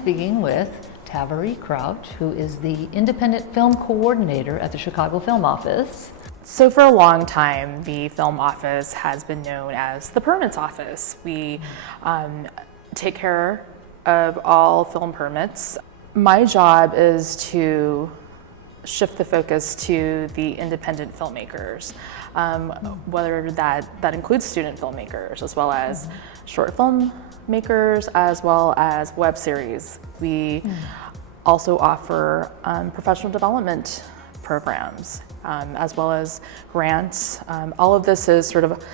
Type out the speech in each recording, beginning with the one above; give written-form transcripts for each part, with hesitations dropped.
speaking with Thavary Krouch, who is the independent film coordinator at the Chicago Film Office. So for a long time, the film office has been known as the permits office. We take care of all film permits. My job is to shift the focus to the independent filmmakers, whether that includes student filmmakers as well as short film makers as well as web series. We also offer professional development programs as well as grants. All of this is sort of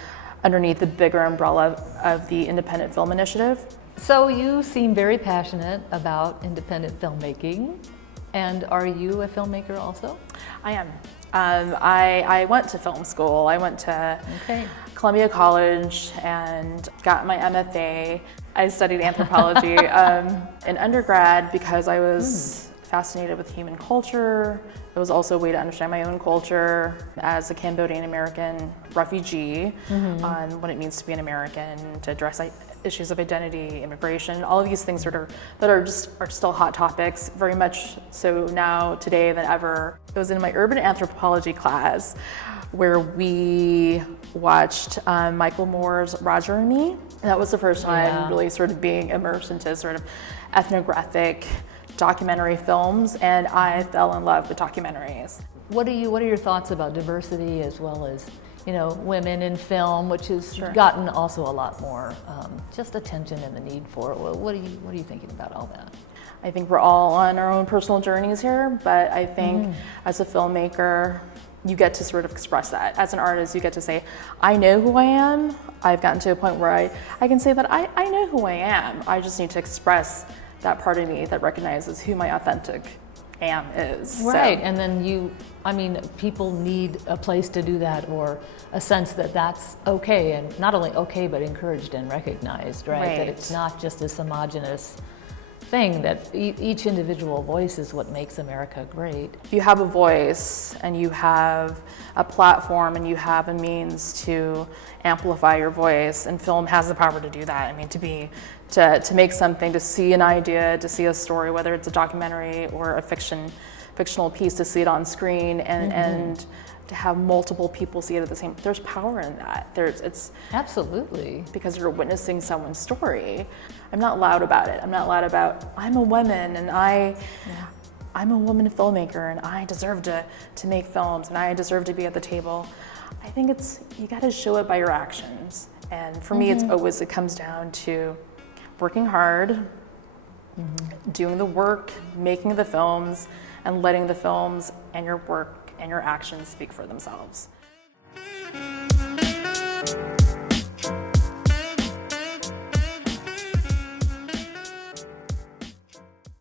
underneath the bigger umbrella of the Independent Film Initiative. So you seem very passionate about independent filmmaking. And are you a filmmaker also? I am. I went to film school. I went to Columbia College and got my MFA. I studied anthropology in undergrad because I was fascinated with human culture. It was also a way to understand my own culture as a Cambodian American refugee, on what it means to be an American, to address issues of identity, immigration, all of these things that are still hot topics, very much so now today than ever. It was in my urban anthropology class where we watched Michael Moore's Rujanee. That was the first time really sort of being immersed into sort of ethnographic documentary films, and I fell in love with documentaries. What are your thoughts about diversity as well as, women in film, which has gotten also a lot more just attention and the need for it? What are you thinking about all that? I think we're all on our own personal journeys here, but I think as a filmmaker, you get to sort of express that. As an artist, you get to say, I know who I am. I've gotten to a point where I can say that I know who I am. I just need to express that part of me that recognizes who my authentic am is. Right, So. and then people need a place to do that, or a sense that that's okay, and not only okay, but encouraged and recognized, right? That it's not just this homogenous thing, that each individual voice is what makes America great. If you have a voice and you have a platform and you have a means to amplify your voice, and film has the power to do that. I mean, to make something, to see an idea, to see a story, whether it's a documentary or a fictional piece, to see it on screen and to have multiple people see it at the same. There's power in that. It's absolutely, because you're witnessing someone's story. I'm not loud about it. I'm not loud about I'm a woman and I'm a woman filmmaker and I deserve to make films and I deserve to be at the table. I think you got to show it by your actions. And for me, it comes down to working hard, doing the work, making the films, and letting the films and your work and your actions speak for themselves.